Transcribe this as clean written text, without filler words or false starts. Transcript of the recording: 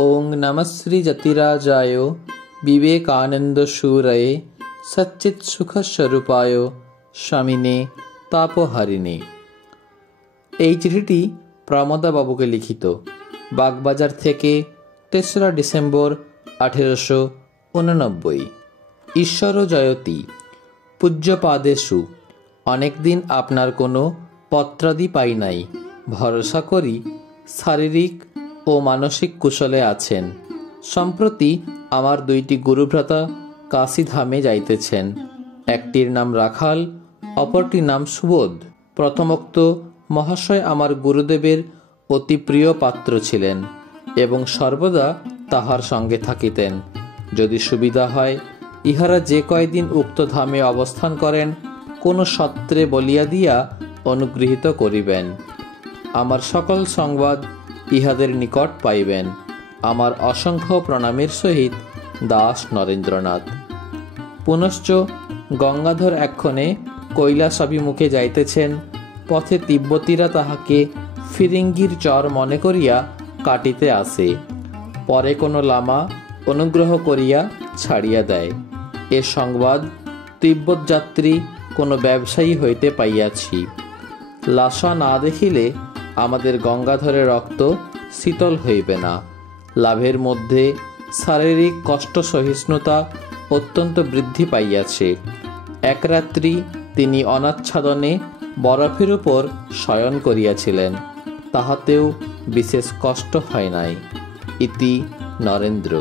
ओं नमः श्री जतिराजाय विवेकानंद सूरये सच्चित सुख स्वरूपाय स्वामिने तापहारिणे। এই চিঠিটি প্রমোদা বাবুকে লিখিত, বাগবাজার থেকে ৩রা ডিসেম্বর ১৮৮৯। ঈশ্বর জয়তী পূজ্যপাদেষু। অনেকদিন আপনার কোনো পত্রাদি পাই নাই। ভরসা করি শারীরিক ও মানসিক কুশলে আছেন। সম্প্রতি আমার ২টি গুরুভ্রাতা কাশীধামে যাইতেছেন। একটির নাম রাখাল, অপরটির নাম সুবোধ। প্রথমোক্ত মহাশয় আমার গুরুদেবের অতি প্রিয় পাত্র ছিলেন এবং সর্বদা তাহার সঙ্গে থাকিতেন। যদি সুবিধা হয় ইহারা যে কয়দিন উক্ত ধামে অবস্থান করেন কোনো সত্রে বলিয়া দিয়া অনুগৃহীত করিবেন। আমার সকল সংবাদ ইহাদের নিকট পাইবেন। আমার অসংখ্য প্রণামের সহিত দাস নরেন্দ্রনাথ। পুনশ্চ গঙ্গাধর এক্ষণে কৈলাসাভিমুখে যাইতেছেন। পথে তিব্বতীরা তাহাকে ফিরিঙ্গির চর মনে করিয়া কাটিতে আসে। পরে কোনো লামা অনুগ্রহ করিয়া ছাড়িয়া দেয়। এ সংবাদ তিব্বত যাত্রী কোনো ব্যবসায়ী হইতে পাইয়াছি। লাশা না দেখিলে আমাদের গঙ্গাধরের রক্ত শীতল হইবে না। লাভের মধ্যে শারীরিক কষ্ট সহিষ্ণুতা অত্যন্ত বৃদ্ধি পাইয়াছে। এক রাত্রি তিনি অনাচ্ছাদনে বরফের উপর শয়ন করিয়াছিলেন, তাহাতেও বিশেষ কষ্ট হয় নাই। ইতি নরেন্দ্র।